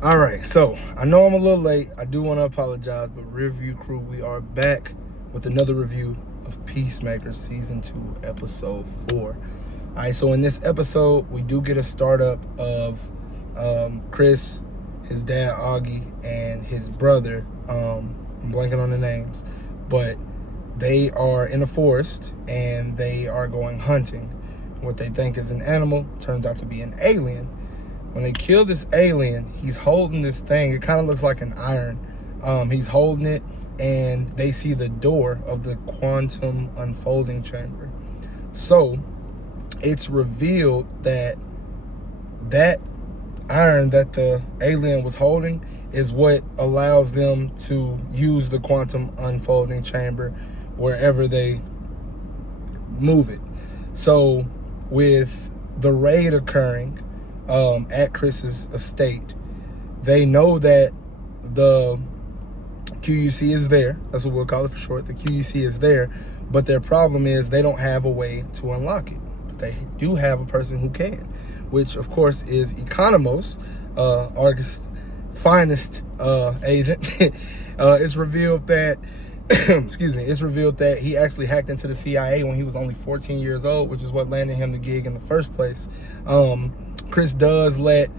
All right, so I know I'm a little late. I do want to apologize, but Review Crew, we are back with another review of Peacemaker Season 2, Episode 4. All right, so in this episode, we do get a startup of Chris, his dad, Augie, and his brother. I'm blanking on the names, but they are in a forest, and they are going hunting. What they think is an animal turns out to be an alien. When they kill this alien, he's holding this thing. It kind of looks like an iron. He's holding it, and they see the door of the quantum unfolding chamber. So it's revealed that that iron that the alien was holding is what allows them to use the quantum unfolding chamber wherever they move it. So with the raid occurring at Chris's estate, they know that the QUC is there. That's what we'll call it for short. The QUC is there, but their problem is they don't have a way to unlock it. But they do have a person who can, which of course is Economos, Argus' finest agent. It's revealed that it's revealed that he actually hacked into the CIA when he was only 14 years old, which is what landed him the gig in the first place. Chris does let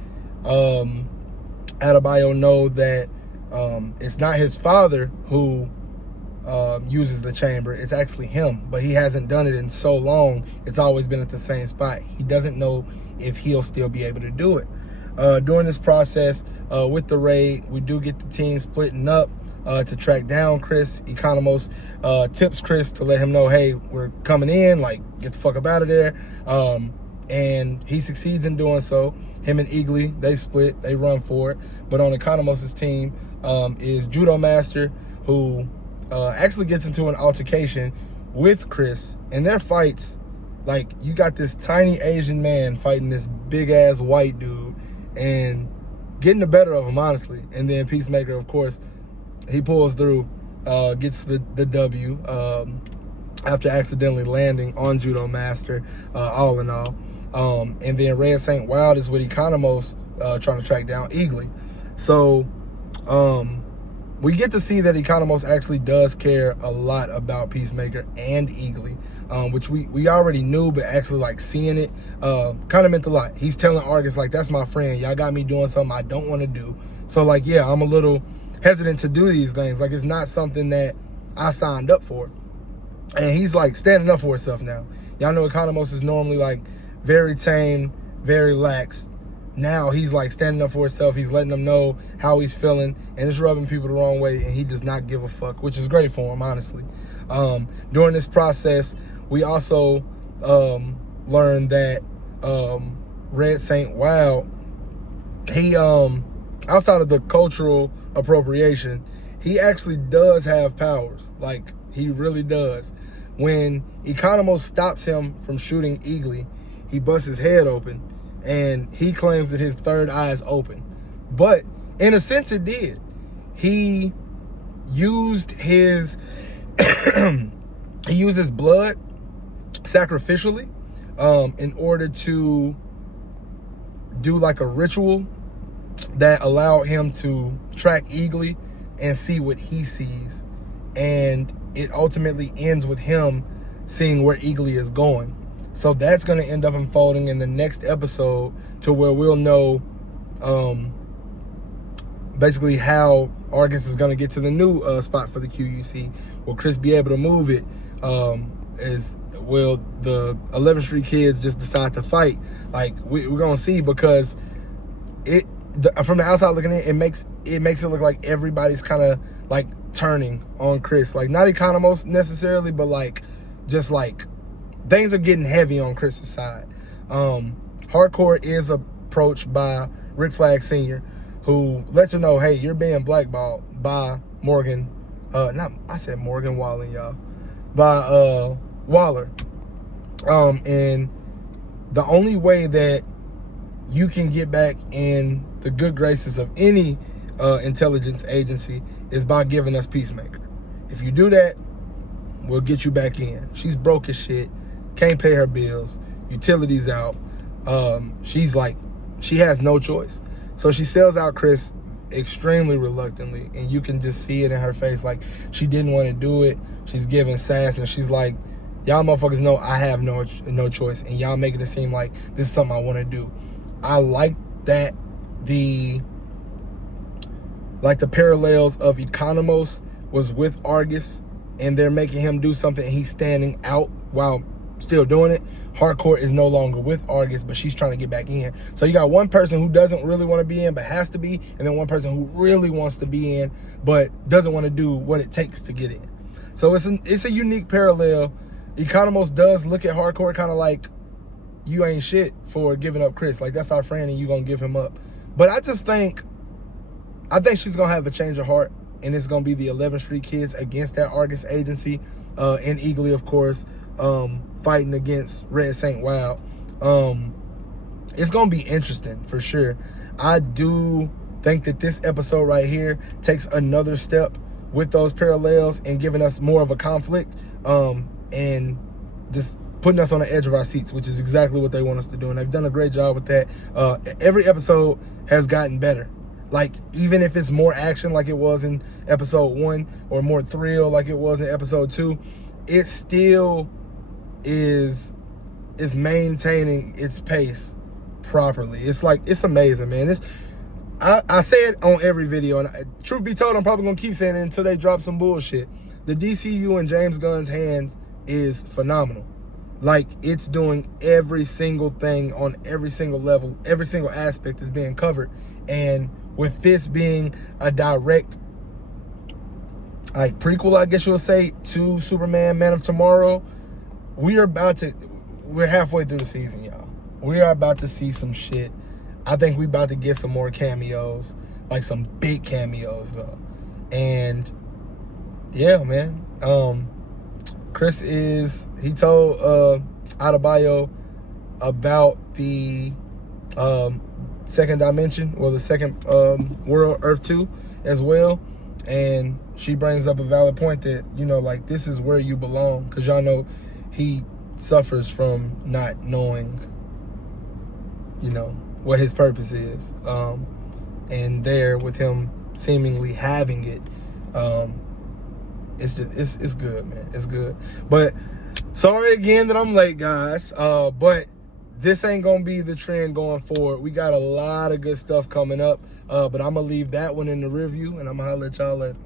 Adebayo know that it's not his father who uses the chamber. It's actually him, but he hasn't done it in so long. It's always been at the same spot. He doesn't know if he'll still be able to do it. During this process with the raid, we do get the team splitting up to track down Chris. Economos tips Chris to let him know, hey, we're coming in, like, get the fuck up out of there. And he succeeds in doing so. Him and Eagly, they split, they run for it. But on Economos' team is Judo Master, who actually gets into an altercation with Chris. And their fights, like, you got this tiny Asian man fighting this big-ass white dude and getting the better of him, honestly. And then Peacemaker, of course, he pulls through, gets the W after accidentally landing on Judo Master, all in all. And then Red Saint Wild is with Economos trying to track down Eagly. So we get to see that Economos actually does care a lot about Peacemaker and Eagly, which we already knew, but actually, like, seeing it kind of meant a lot. He's telling Argus, like, that's my friend. Y'all got me doing something I don't want to do. So, like, yeah, I'm a little hesitant to do these things. Like, it's not something that I signed up for. And he's, like, standing up for himself now. Y'all know Economos is normally, like, very tame, very lax. Now he's, like, standing up for himself. He's letting them know how he's feeling, and it's rubbing people the wrong way, and he does not give a fuck, which is great for him, honestly. During this process, we also learned that Red Saint Wild, he, outside of the cultural appropriation, he actually does have powers. Like, he really does. When Economos stops him from shooting Eagly, he busts his head open, and he claims that his third eye is open. But in a sense, it did. He used his blood sacrificially in order to do, like, a ritual that allowed him to track Eagly and see what he sees. And it ultimately ends with him seeing where Eagly is going. So that's going to end up unfolding in the next episode, to where we'll know basically how Argus is going to get to the new spot for the QUC. Will Chris be able to move it? Will the 11th Street kids just decide to fight? Like, we're going to see, because from the outside looking in, it makes it look like everybody's kind of, like, turning on Chris. Like, not Economos necessarily, but, like, just, like, things are getting heavy on Chris's side. Harcourt is approached by Rick Flag Sr., who lets her know, hey, you're being blackballed by Morgan. I said Morgan Wallen, y'all. By Waller. And the only way that you can get back in the good graces of any intelligence agency is by giving us Peacemaker. If you do that, we'll get you back in. She's broke as shit, can't pay her bills, utilities out. She's like, she has no choice. So she sells out Chris extremely reluctantly, and you can just see it in her face. Like, she didn't want to do it. She's giving sass, and she's like, y'all motherfuckers know I have no choice, and y'all making it seem like this is something I want to do. I like that the parallels of Economos was with Argus, and they're making him do something, and he's standing out while still doing it. Harcourt is no longer with Argus, but she's trying to get back in. So you got one person who doesn't really want to be in but has to be, and then one person who really wants to be in but doesn't want to do what it takes to get in. So it's a unique parallel. Economos does look at Harcourt kind of like, you ain't shit for giving up Chris. Like, that's our friend, and you gonna give him up. But I think she's gonna have a change of heart, and it's gonna be the 11th Street Kids against that Argus agency, and Eagly, of course, fighting against Red Saint Wild. It's gonna be interesting for sure. I do think that this episode right here takes another step with those parallels and giving us more of a conflict, and just putting us on the edge of our seats, which is exactly what they want us to do. And they've done a great job with that. Every episode has gotten better. Like, even if it's more action like it was in episode 1, or more thrill like it was in episode 2, it still is maintaining its pace properly. It's like, it's amazing, man. I say it on every video, and truth be told, I'm probably gonna keep saying it until they drop some bullshit. The DCU in James Gunn's hands is phenomenal. Like, it's doing every single thing on every single level. Every single aspect is being covered. And with this being a direct, like, prequel, I guess you'll say, to Superman Man of Tomorrow, we're halfway through the season, y'all. We are about to see some shit. I think we about to get some more cameos, like some big cameos, though. And yeah, man. Chris he told Adebayo about the second dimension, or the second world, Earth 2, as well. And she brings up a valid point that, like, this is where you belong, because y'all know he suffers from not knowing, what his purpose is. And there, with him seemingly having it, it's good, man. It's good. But sorry again that I'm late, guys. But this ain't gonna be the trend going forward. We got a lot of good stuff coming up. But I'm gonna leave that one in the review, and I'm gonna holler at y'all later.